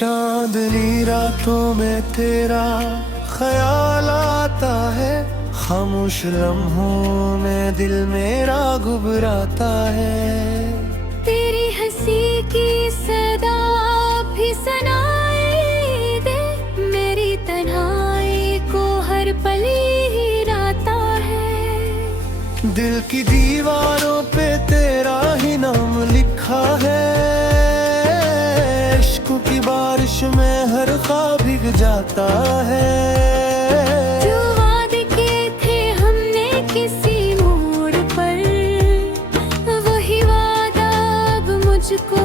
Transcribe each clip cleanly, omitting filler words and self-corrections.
चांदनी रातों में तेरा ख्याल आता है, खामोश लम्हों में दिल मेरा घुबराता है। तेरी हंसी की सदा भी सुनाई दे, मेरी तन्हाई को हर पल ही राता है। दिल की दीवारों पे तेरा ही नाम लिखा है, इश्क की बारिश में हर ख्वाब भीग जाता है। जो वादे किए थे हमने किसी मोड़ पर, वही वादा अब मुझको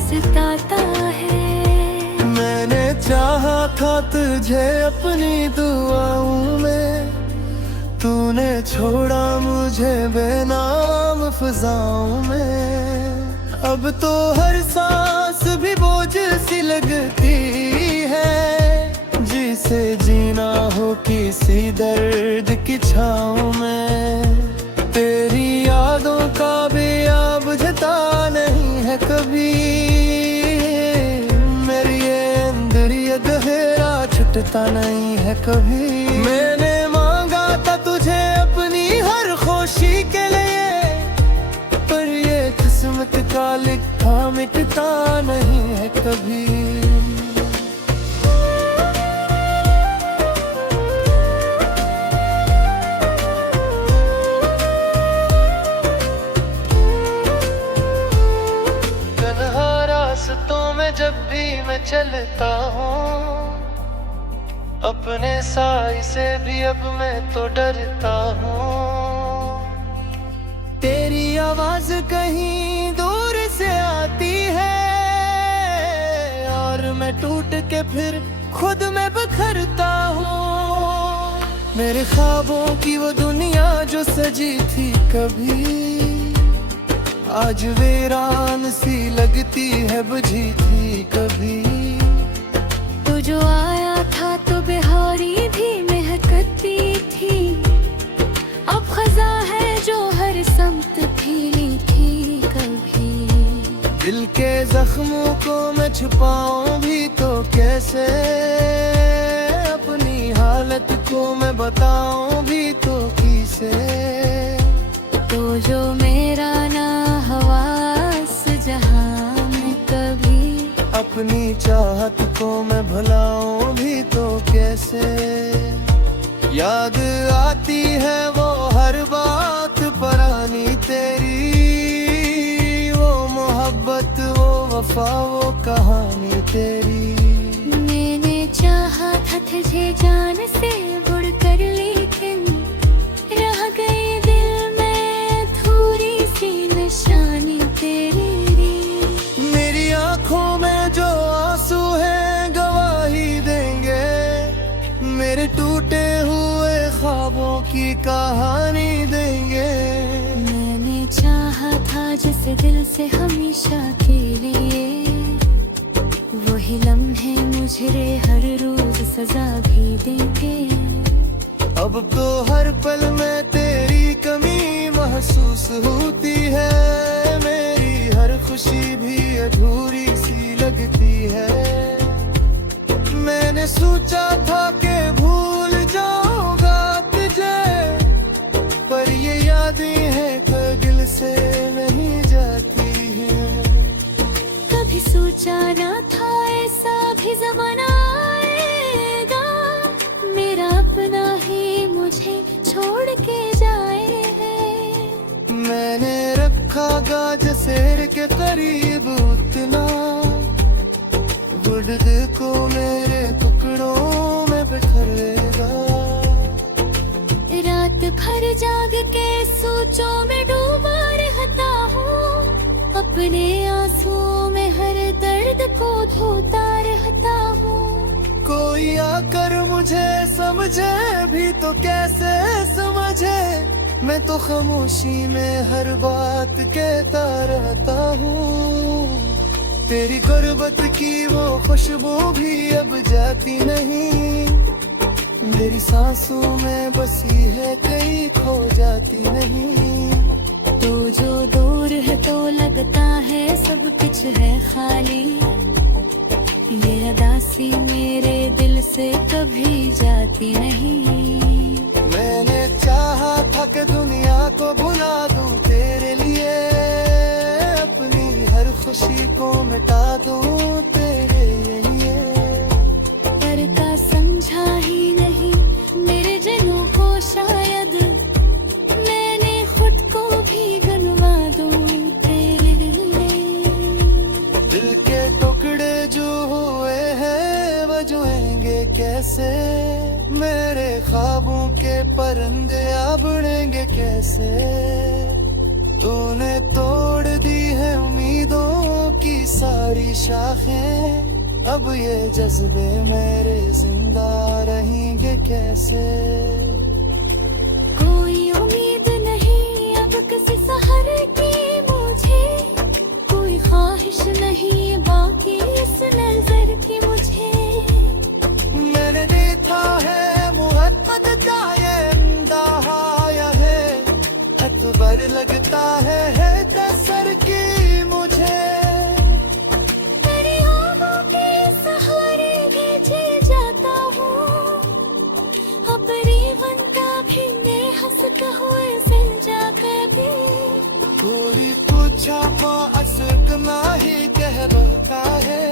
सताता है। मैंने चाहा था तुझे अपनी दुआओं में, तूने छोड़ा मुझे बेनाम फिजाओं में। अब तो हर सांस भी बोझ सी लगती है, जिसे जीना हो किसी दर्द की छाँव में। तेरी यादों का भी अब बुझता नहीं है कभी, मेरी ये अंदर ये गहरा छुटता नहीं है कभी। मैंने मांगा था तुझे अपनी हर खुशी के लिए, पर ये किस्मत का लिखा मिटता नहीं है कभी। तन्हा रास्तों में जब भी मैं चलता हूँ, अपने साई से भी अब मैं तो डरता हूँ। तेरी आवाज कहीं दूर से आती है, और मैं टूट के फिर खुद में बिखरता हूँ। मेरे ख्वाबों की वो दुनिया जो सजी थी कभी, आज वीरान सी लगती है बुझी थी कभी। तू जो आया था तो बिहारी भी महकती थी, अब खजा है जो हर समत फीली थी कभी। दिल के जख्मों को मैं छुपाऊं भी तो कैसे, अपनी हालत को मैं बताऊं भी तो किसे। तो जो मेरा ना हवास जहां में कभी, अपनी चाहत को मैं भुलाऊं भी तो कैसे। याद आती है वो हर बात पुरानी तेरी, वो मोहब्बत वो वफा वो कहानी तेरी। मैंने चाहा था तुझे जान से बुड़कर, लेकिन रह गई दिल में थोड़ी सी निशानी तेरी। मेरी आंखों में जो आंसू हैं गवाही देंगे, मेरे टूटे हुए ख्वाबों की कहानी देंगे। मैंने चाहा था जिस दिल से हमेशा के लिए, वही लम्हे मुझे हर रोज सजा भी देंगे। अब तो हर पल में तेरी कमी महसूस होती है, मेरी हर खुशी भी अधूरी सी लगती है। मैंने सोचा था कि भूल जाऊंगा तुझे, पर ये यादें हैं तो दिल से नहीं जाती हैं। कभी सोचा ना था ऐसा भी जमाना आएगा, मेरा अपना ही मुझे छोड़ के जाए है। मैंने रखा गाज शेर के करीब उतना, वुड को मेरे टुकड़ों में बिखरेगा। रात भर जाग के सोचों में डूबा रहता हूँ, अपने आंसुओं में हर दर्द को धोता रहता हूँ। कोई आकर मुझे समझे भी तो कैसे समझे, मैं तो खामोशी में हर बात कहता रहता हूँ। तेरी गुर्बत की वो खुशबू भी अब जाती नहीं, मेरी सांसों में बसी है कहीं खो जाती नहीं। तू जो दूर है तो लगता है सब कुछ है खाली, ये उदासी मेरे दिल से कभी जाती नहीं। मैंने चाहा था कि दुनिया को भुला दूं तेरे लिए, अपनी हर खुशी को मिटा दूं तेरे लिए। करता समझा ही नहीं मेरे जनों को, शायद मैंने खुद को भी गनवा दूं तेरे लिए। दिल के टुकड़े जो हुए हैं वजोएंगे कैसे, मेरे ख्वाबों के परिंदे अब उड़ेंगे कैसे। तूने तोड़ दी है उम्मीदों की सारी शाखें, अब ये जज्बे मेरे जिंदा रहेंगे कैसे। कोई उम्मीद नहीं अब किसी सहारे की मुझे, कोई ख्वाहिश नहीं बाकी इस नजर की मुझे। मैंने देखा है मोहब्बत का ये अंदाज़ा है, अकबर लगता है दसर की मुझे। तेरी आहों के सहारे भेजे जाता हूँ, अपनी बनता भी मैं हंसता हुए सिल जाकर भी। कोई पूछा को अशक ना ही कह रोका है,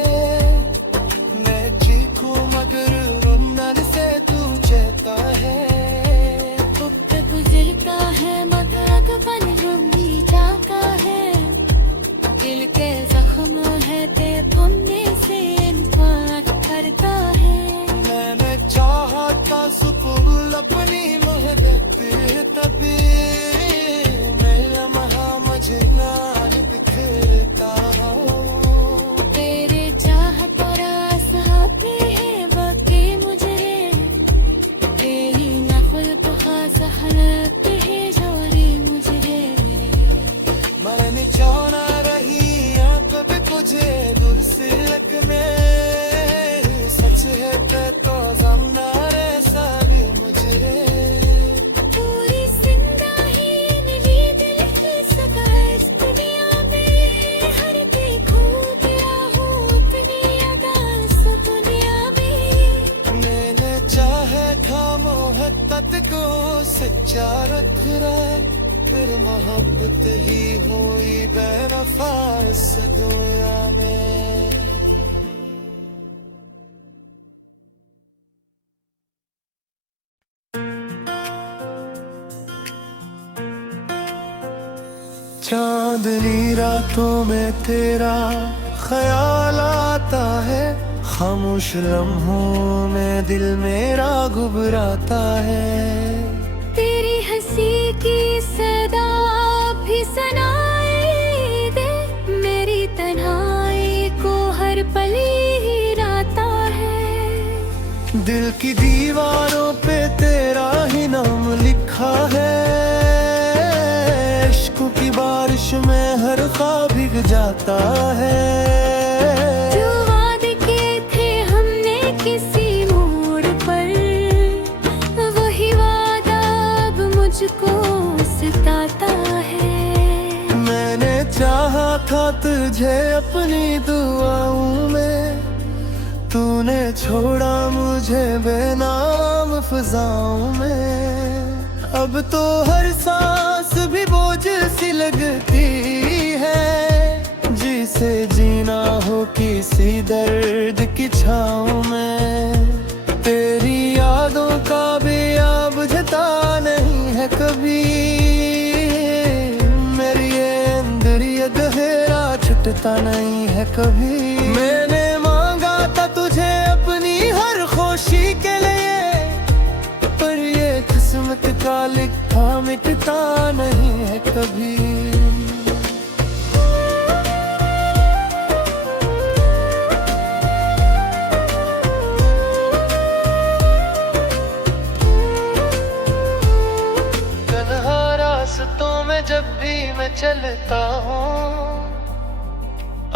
मैं चीखूं मगर रुमन से तू चेता है। वक्त गुजरता है मगर पल भी जाता है, दिल के जख्म है ते थमने से इनकार करता है। मैंने चाहा था सुकून अपनी मोहब्बत तभी, मेरा महा मजनून बिखरता हूँ। तेरे चाहत और आस आते हैं बाकी मुझे, तेरी नखल तो खास हालत है जोरी मुझे। मैंने चाहना रही आंखों पे तुझे दूर से लगने, सच है तो सामना रे सारी मुझे। पूरी जिंदा ही मेरी दिल की सगा इस दुनिया में, हर देखो तेरा हूँ उतनी अदा इस दुनिया में। मैंने चाहे था मोहब्बत को सच्चा रख रहा, फिर मोहब्बत ही हुई बेवफा इस दुनिया में। चांदनी रातों में तेरा ख्याल आता है, खामोश लम्हों में दिल मेरा घबराता है। तेरी हंसी की सदा भी सुनाई दे, मेरी तन्हाई को हर पल ही राता है। दिल की दीवारों पे तेरा ही नाम लिखा है, इश्क़ की बारिश में हर ख्वाब भीग जाता है। जो वादे किए थे हमने किसी मोड़ पर, वही वादा अब मुझको सताता है। मैंने चाहा था तुझे अपनी दुआओं में, तूने छोड़ा मुझे बेनाम फिजाओं में। अब तो हर सांस भी बोझ सी लगती है, जिसे जीना हो किसी दर्द की छाँव में। तेरी यादों का भी अब बुझता नहीं है कभी, मेरी ये अंदर ये गहरा छुटता नहीं है कभी। मैंने मांगा था तुझे अपनी हर खुशी के लिए, पर ये किस्मत का लिखा मिटता नहीं है कभी। तन्हा रास्तों में जब भी मैं चलता हूँ,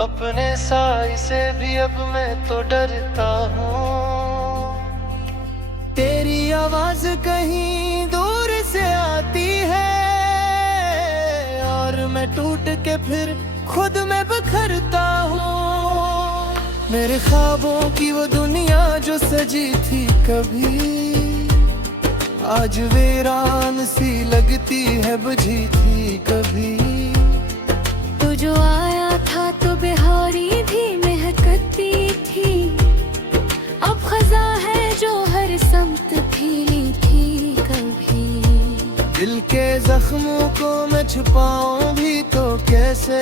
अपने साई से भी अब मैं तो डरता हूँ। तेरी आवाज कहीं दूर से आती है, और मैं टूट के फिर खुद में बिखरता हूँ। मेरे ख्वाबों की वो दुनिया जो सजी थी कभी, आज वीरान सी लगती है बुझी थी कभी। तू जो आया था तो बिहारी भी महकती थी, अब खजा है जो हर समत फैली थी कभी। दिल के जख्मों को मैं छुपाऊं भी तो कैसे,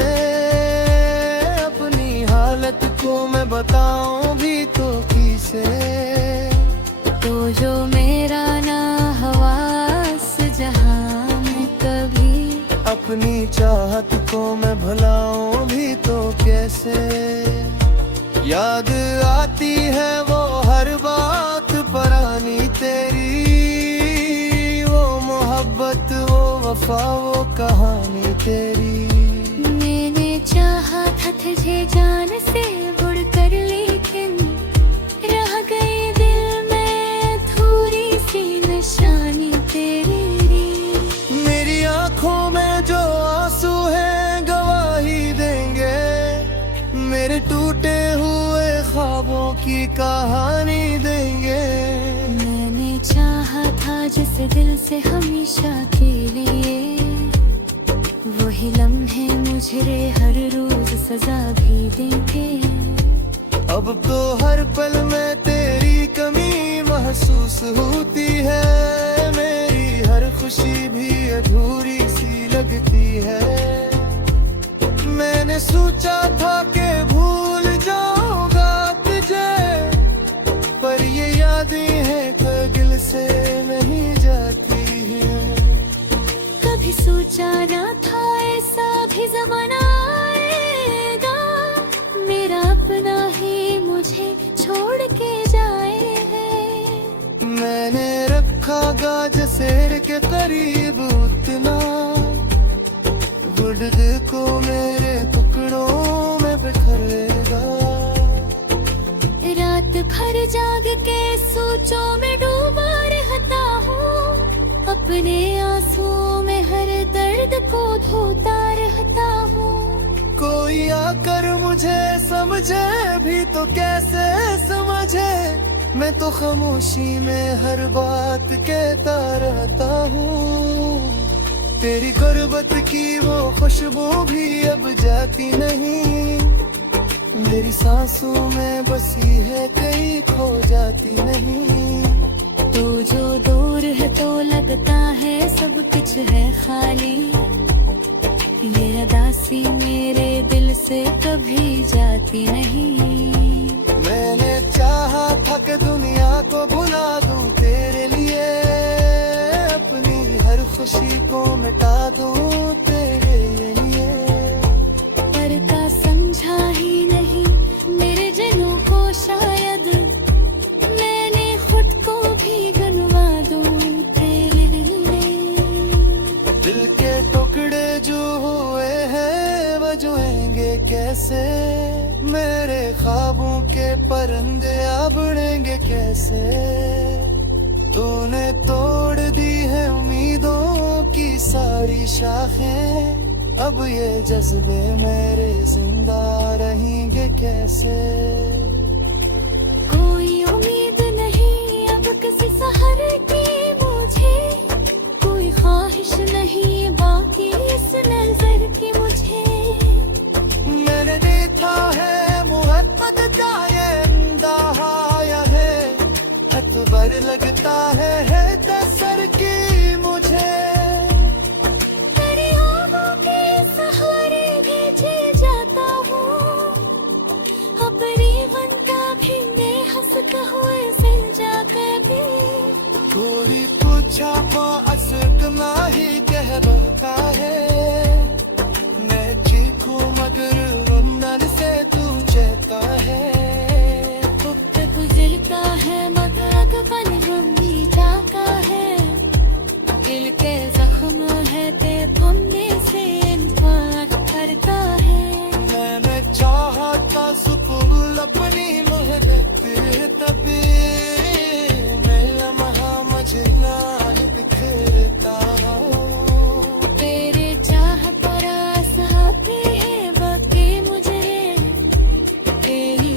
अपनी हालत को मैं बताऊं भी तो किसे। तो जो मेरा ना हवास जहां में कभी, अपनी चाहत को मैं भुलाऊं भी तो कैसे। याद आती है वो हर बात पुरानी तेरी, वो मोहब्बत वो वफा वो कहानी तेरी। मैंने चाहा था तुझे जान से बढ़कर, लेकिन रह गई दिल में थोड़ी सी निशानी तेरी। मेरी आंखों में जो आंसू हैं गवाही देंगे, मेरे टूटे हुए ख्वाबों की कहानी देंगे। मैंने चाहा था जिस दिल से हमेशा के लिए, वही लम्हे मुझे हर रोज सजा भी देंगे। अब तो हर पल में तेरी कमी महसूस होती है, मेरी हर खुशी भी अधूरी सी लगती है। मैंने सोचा था कि भूल जाऊंगा तुझे, पर ये यादें हैं कि दिल से नहीं जाती हैं। कभी सोचा ना था ऐसा भी जमाना आएगा, मेरा अपना ही मुझे छोड़ के जाए है। मैंने रखा गाज शेर के करीब उतना, गुर्द को मेरे टुकड़ों में बिखरेगा। रात भर जाग के सोचों में डूबा रहता हूँ, अपने आंसुओं में हर दर्द को धोता रहता हूँ। कोई आकर मुझे समझे भी तो कैसे समझे, मैं तो खामोशी में हर बात कहता रहता हूँ। तेरी गुर्बत की वो खुशबू भी अब जाती नहीं, मेरी सांसों में बसी है कहीं खो जाती नहीं। तो जो दूर है तो लगता है सब कुछ है खाली, ये अदासी मेरे दिल से कभी जाती नहीं। मैंने चाहा था कि दुनिया को भुला दूं तेरे लिए, अपनी हर खुशी को मिटा दूं तेरे लिए। पर का समझा ही नहीं मेरे जनों को, शायद मैंने खुद को भी गनवा दूं तेरे लिए। दिल के टुकड़े जो हुए हैं वजहेंगे कैसे, मेरे ख्वाबों के परिंदे अब उड़ेंगे कैसे। तूने तोड़ दी है उम्मीदों की सारी शाखें, अब ये जज्बे मेरे जिंदा रहेंगे कैसे। कोई उम्मीद नहीं अब किसी सहारे की मुझे, कोई ख्वाहिश नहीं बाकी इस नजर की मुझे। मैंने देखा है मोहब्बत का ये अंदाहा है, अकबर लगता है दसर की मुझे। तेरी आहों के सहारे भेजे जाता हूँ, अपनी वन का भी मैं हंस हुए सिल जा कभी। कोई पूछा वो असकना ही कह बोलता है, मैं चीखूं मगर वंदन से तू चेता है। वक्त गुजरता है मगर पल बंदी जाता है, दिल के जख्म है ते तुमने से इन्फाक करता है। मैंने चाहा था सुकून अपनी मोहब्बत तभी, मैं लम्हा मझला बिखरता हूँ। तेरे चाह पर आस आते हैं बाकी मुझे, तेरी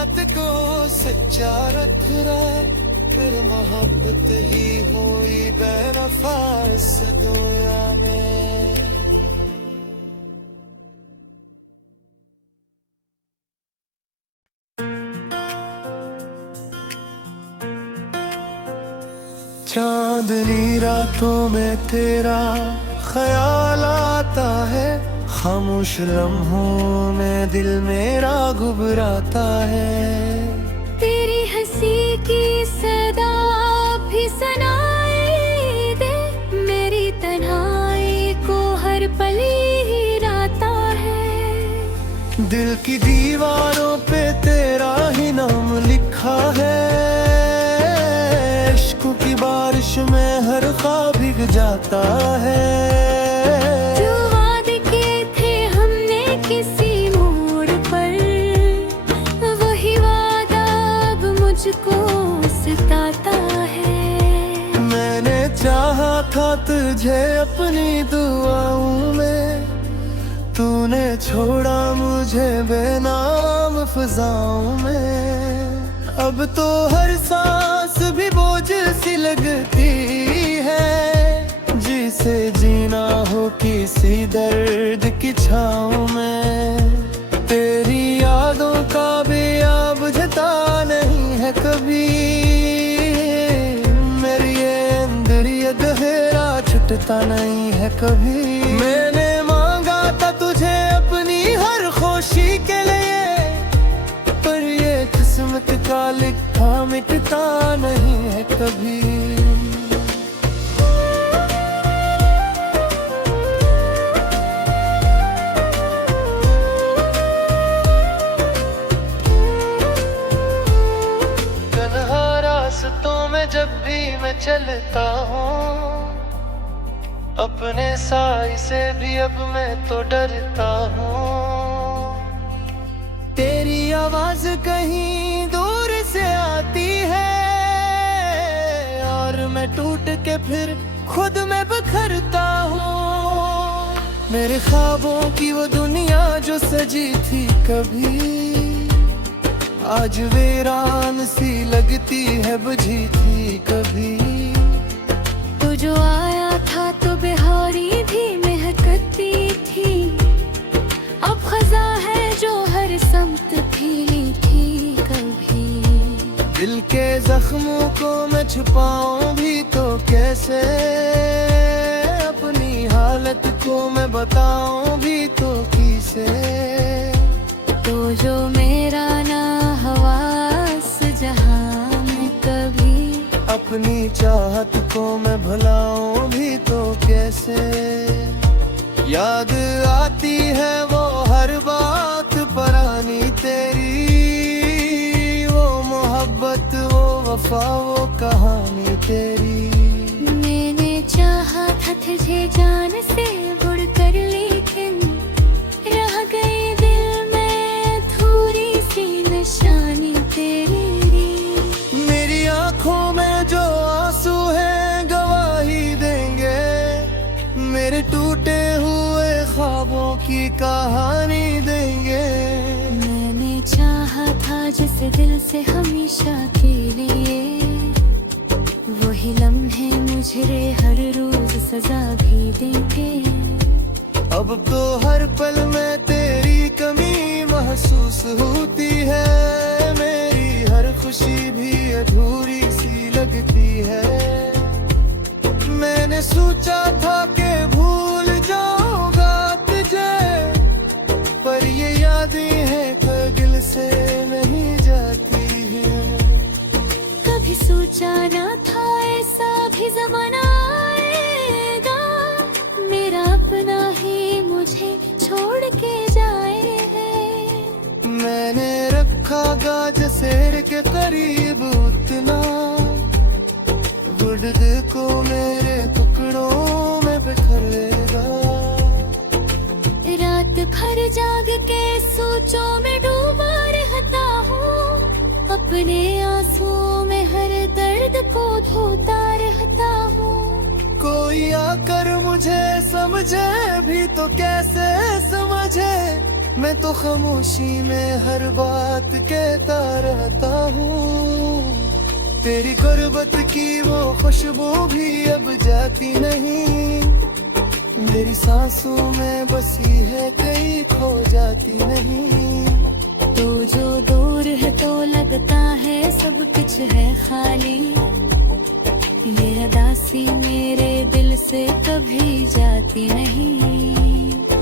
मोहब्बत को सच्चा रख रहा, फिर मोहब्बत ही हुई बेवफा इस दुनिया में। चांदनी रातों में तेरा ख्याल आता है, खामोश लम्हों में दिल मेरा घबराता है। तेरी हंसी की सदा भी सुनाई दे, मेरी तन्हाई को हर पल ही राता है। दिल की दीवारों पे तेरा ही नाम लिखा है, इश्क की बारिश में हर ख्वाब भीग जाता है। जो वादे किए थे हमने किसी मोड़ पर, वही वादा अब मुझको सताता है। मैंने चाहा था तुझे अपनी दुआओं में, तूने छोड़ा मुझे बेनाम फिजाओं में। अब तो हर सांस भी बोझ सी लगती है, जिसे जीना हो किसी दर्द की छाँव में। तेरी यादों का भी अब बुझता नहीं है कभी, मेरी ये अंदर ये गहरा छुटता नहीं है कभी। मैंने मांगा था तुझे अपनी हर खुशी के लिए, पर ये किस्मत का लिखा मिटता नहीं है कभी। तन्हा रास्तों में जब भी मैं चलता हूँ, अपने साई से भी अब मैं तो डरता हूँ। तेरी आवाज कहीं दूर से आती है, और मैं टूट के फिर खुद में बिखरता हूँ। मेरे ख्वाबों की वो दुनिया जो सजी थी कभी, आज वीरान सी लगती है बुझी थी कभी। तू जो आया था तो बिहारी भी महकती थी, अब खजा है जो हर समत फीली थी कभी। दिल के जख्मों को मैं छुपाऊं भी तो कैसे, अपनी हालत को मैं बताऊं भी तो किसे। तो जो मेरा ना हवास जहां में कभी, अपनी चाहत को मैं भुलाऊं भी तो कैसे। याद आती है वो हर बात पुरानी तेरी, वो मोहब्बत वो वफा वो कहानी तेरी। मैंने चाहा था तुझे जान से बढ़कर, लेकिन रह गई दिल में थोड़ी सी निशानी तेरी। मेरी आंखों में जो आंसू हैं गवाही देंगे, मेरे टूटे हुए ख्वाबों की कहानी देंगे। मैंने चाहा था जिस दिल से हमेशा के लिए, वही लम्हे मुझे हर रोज सजा भी देंगे। अब तो हर पल में तेरी कमी महसूस होती है, मेरी हर खुशी भी अधूरी सी लगती है। मैंने सोचा था कि भूल जाऊंगा तुझे, पर ये यादें हैं कि दिल से नहीं जाती है। कभी सोचा ना था ऐसा भी ज़माना आएगा, मेरा अपना ही मुझे छोड़ के जाए है। मैंने रखा गाज शेर के करीब उतना, वुड को मेरे टुकड़ों में बिखरेगा। रात भर जाग के सोचों में डूबा रहता हूँ, अपने आंसुओं में हर दर्द को धोता रहता हूँ। कोई आकर मुझे समझे भी तो कैसे समझे, मैं तो खामोशी में हर बात कहता रहता हूँ। तेरी गुर्बत की वो खुशबू भी अब जाती नहीं, मेरी सांसों में बसी है कहीं खो जाती नहीं। तू जो दूर है तो लगता है सब कुछ है खाली, ये अदासी मेरे दिल से कभी जाती नहीं।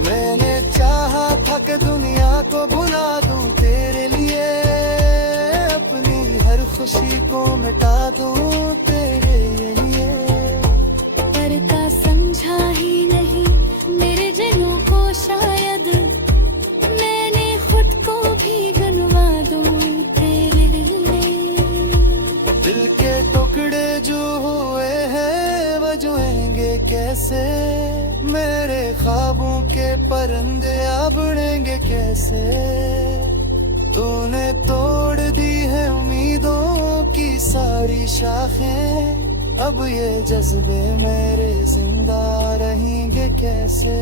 मैंने चाहा था कि दुनिया को भुला दूं तेरे लिए, अपनी हर खुशी को मिटा दूं तेरे लिए। पर का समझा ही नहीं मेरे जनों को, शायद मैंने खुद को भी गनवा दूं तेरे लिए। दिल के टुकड़े जो हुए हैं बजेंगे कैसे, मेरे ख्वाबों के परिंदे अब उड़ेंगे कैसे। तूने तोड़ दी है उम्मीदों की सारी शाखें, अब ये जज्बे मेरे जिंदा रहेंगे कैसे।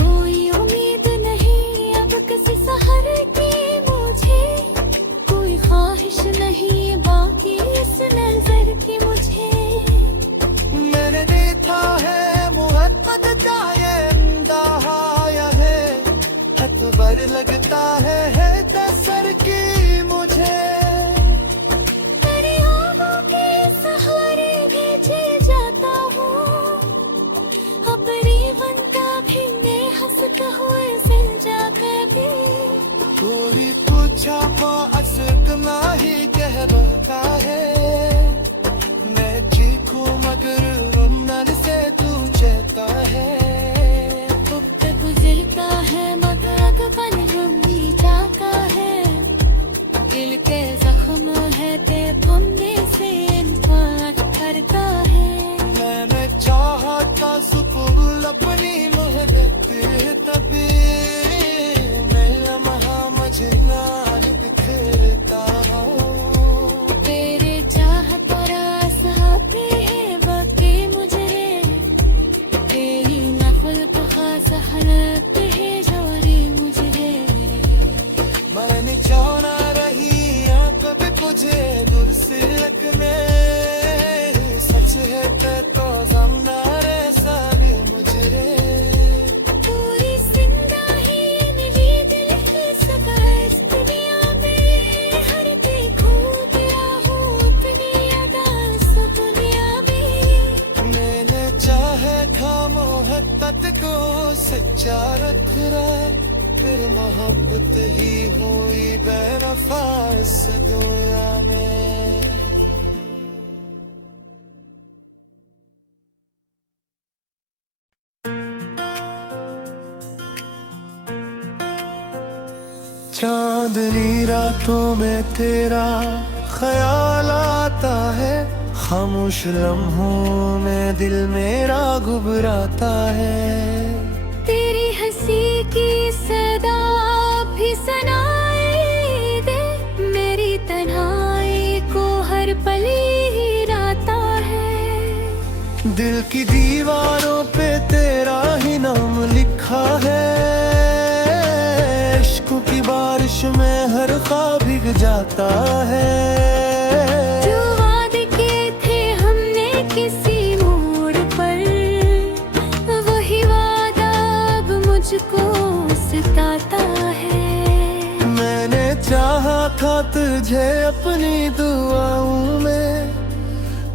कोई उम्मीद नहीं अब किसी सहारे की मुझे, कोई ख्वाहिश नहीं बाकी इस नजर की मुझे। मैंने देखा है मोहब्बत का ये इंतहा है, एतबार लगता है तसर की मुझे। तेरी आहों के सहारे भेजे जाता हूँ, अपनी बनता भी मैं हंसता हुए सिल जा कभी। कोई पूछा असर ही कह बता है, मैं चीखूं मगर रोमन से तू चेता है। वक्त गुजरता है मगर पल भी जाता है, दिल के जख्म है ते पुण्य से इन्फाक करता है। मैंने चाहा था सुकून अपनी मोहब्बत तभी, मैं लम्हा मजला बिखरता हूँ। तेरे चाहत और आस आते हैं बाकी मुझे, तेरी नफल पे खास हालत है जोरी मुझे। मैंने चाहना रही कभी तुझे दूर से लगने, सच है तो सामना रे सारे मुझे। पूरी जिंदा ही निजी दिल की सदा इस दुनिया में, हर देखूं तेरा हूँ अपनी अदा इस दुनिया में। मैंने चाहे था मोहब्बत को सच्चा रखना, फिर मोहब्बत ही हुई बेवफा इस दुनिया में। चांदनी रातों में तेरा ख्याल आता है, खामोश लम्हों में दिल मेरा घबराता है। तेरी हंसी की सदा भी सुनाई दे, मेरी तन्हाई को हर पल ही राता है। दिल की दीवारों पे तेरा ही नाम लिखा है, इश्क की बारिश में हर ख्वाब भीग जाता है। जो वादे किए थे हमने किसी मोड़ पर, वही वादा अब मुझको सताता है। मैंने चाहा था तुझे अपनी दुआओं में,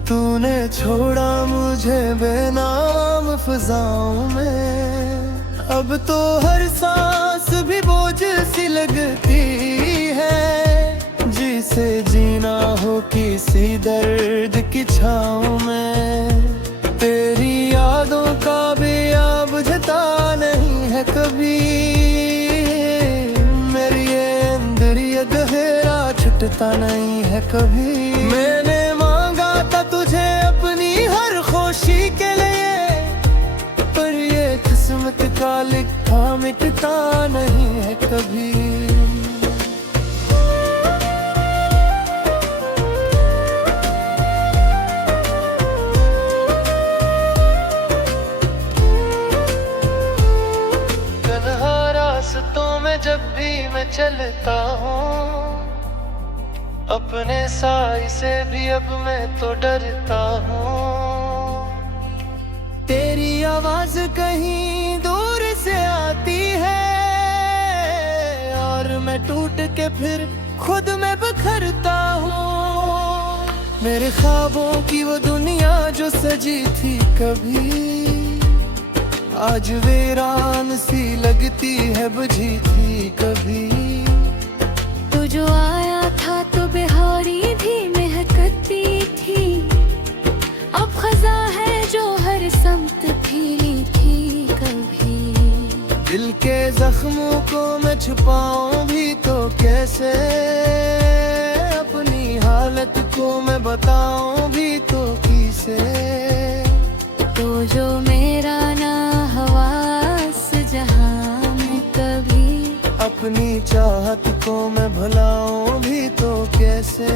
तूने छोड़ा मुझे बेनाम फिजाओं में। अब तो हर सांस भी बोझ सी लगती है, जिसे जीना हो किसी दर्द की छाँव में। तेरी यादों का भी अब बुझता नहीं है कभी, मेरी ये अंदर ये गहरा छुटता नहीं है कभी। मैंने मांगा था तुझे अपनी हर खुशी के लिए, पर ये किस्मत का लिखा मिटता नहीं है कभी। तन्हा रास्तों में जब भी मैं चलता हूँ, अपने साई से भी अब मैं तो डरता हूँ। तेरी आवाज कहीं दूर से आती है और मैं टूट के फिर खुद में बिखरता हूँ। मेरे ख्वाबों की वो दुनिया जो सजी थी कभी, आज वीरान सी लगती है बुझी थी कभी। तू जो आया था तो बिहारी भी महकती थी, अब खजा है जो हर समत फीली थी कभी। दिल के जख्मों को मैं छुपाऊं भी तो कैसे, अपनी हालत को मैं बताऊं भी तो किसे। तो जो मेरा ना हवास जहां में कभी, अपनी चाहत को मैं भुलाऊं भी तो कैसे।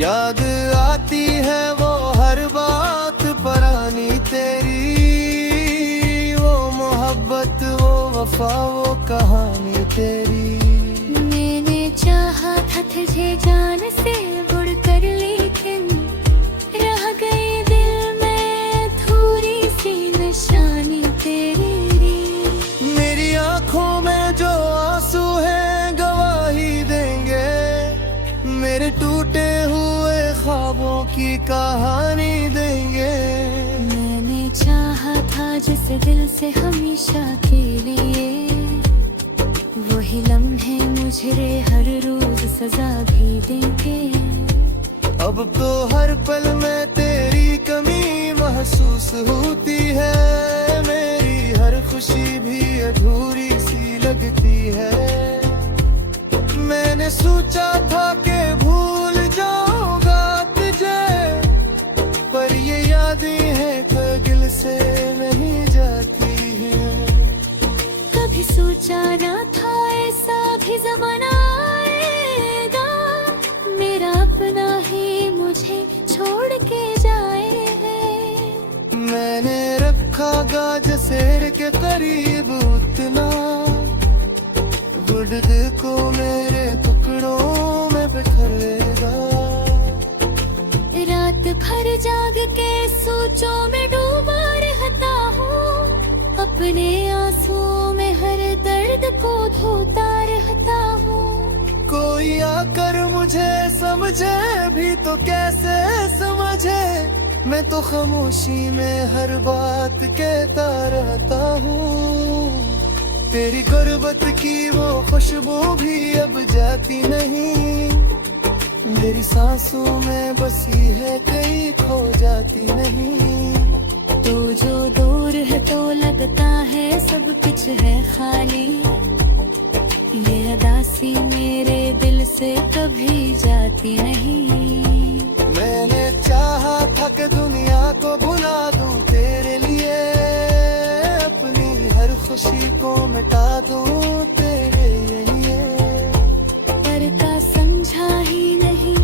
याद आती है वो हर बात पुरानी तेरी, वो मोहब्बत वो वफा वो कहानी तेरी। मैंने चाहा था तुझे जान से बढ़कर, लेकिन रह गई दिल में थोड़ी सी निशानी तेरी। मेरी आंखों में जो आंसू हैं गवाही देंगे, मेरे टूटे हुए ख्वाबों की कहानी देंगे। मैंने चाहा था जिस दिल से हमेशा के लिए, वही लम्हे मुझे हर रोज सजा भी देंगे। अब तो हर पल में तेरी कमी महसूस होती है, मेरी हर खुशी भी अधूरी सी लगती है। मैंने सोचा था कि भूल जाऊंगा तुझे, पर ये यादें हैं तो दिल से नहीं जाती हैं। कभी सोचा ना था ऐसा भी ज़माना आएगा, मेरा अपना ही मुझे छोड़ के जाए है। मैंने रखा गाज शेर के करीब उतना, वुड को मेरे टुकड़ों में बिखरेगा। रात भर जाग के सोचों में डूबा रहता हूँ, अपने आंसुओं में हर दर्द को धोता रहता हूँ। कोई आकर मुझे समझे भी तो कैसे समझे, मैं तो खामोशी में हर बात कहता रहता हूँ। तेरी गुर्बत की वो खुशबू भी अब जाती नहीं, मेरी सांसों में बसी है कहीं खो जाती नहीं। तो जो दूर है तो लगता है सब कुछ है खाली, ये अदासी मेरे दिल से कभी जाती नहीं। मैंने चाहा था कि दुनिया को भुला दूं तेरे लिए, अपनी हर खुशी को मिटा दूं तेरे लिए। करता समझा ही नहीं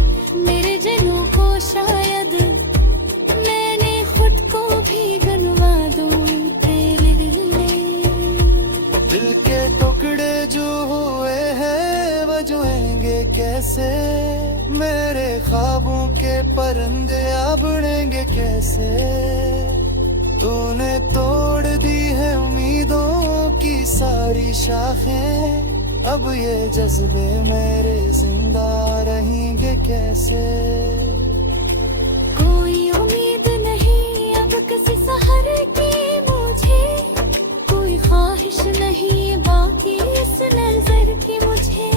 मेरे जनों को, शायद मैंने खुद को भी गनवा दूं तेरे लिए। दिल के टुकड़े जो हुए हैं वजहेंगे कैसे, मेरे ख्वाबों के परिंदे अब उड़ेंगे कैसे। तूने तोड़ दी है उम्मीदों की सारी शाखें, अब ये जज्बे मेरे जिंदा रहेंगे कैसे। कोई उम्मीद नहीं अब किसी सहारे की मुझे, कोई ख्वाहिश नहीं बाकी इस नजर की मुझे।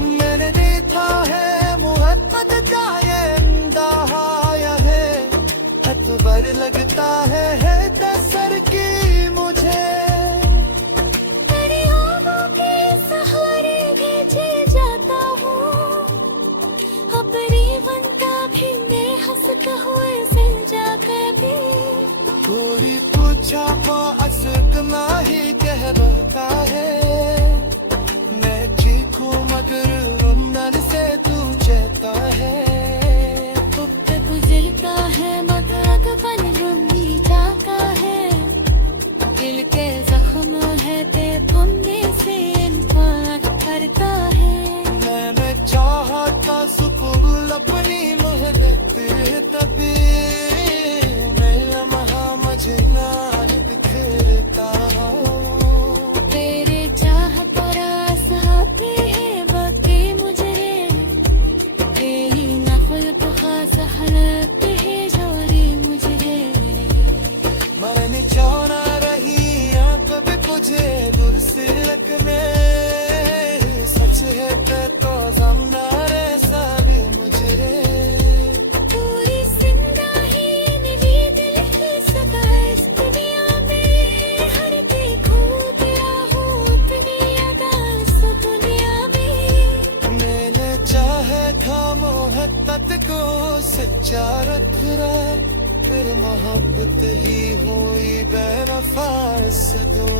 मैंने देखा है मोहब्बत का ये इंतहा है, अकबर लगता है दसर की मुझे। तेरी आँखों के सहारे भेजे जाता हूँ, अपनी बनता भी मैं हंसता हुए सिल जा कभी। कोई पूछा को असकना ही कहता है, मैं चीखूं मगर रुंदन से तू चेता है। वक्त गुजरता है मगर बन जाता है, दिल के जख्म है ते तिलक ने सच है ते तो जमनारे सारे मुजरे पूरी जिंदा ही निजी दिल की सदा इस दुनिया में हर देखो तेरा हो इतनी अदा सो दुनिया में मैंने चाहे था मोहब्बत को सच्चा रखना फिर मोहब्बत ही हुई बेवफा इस दुनिया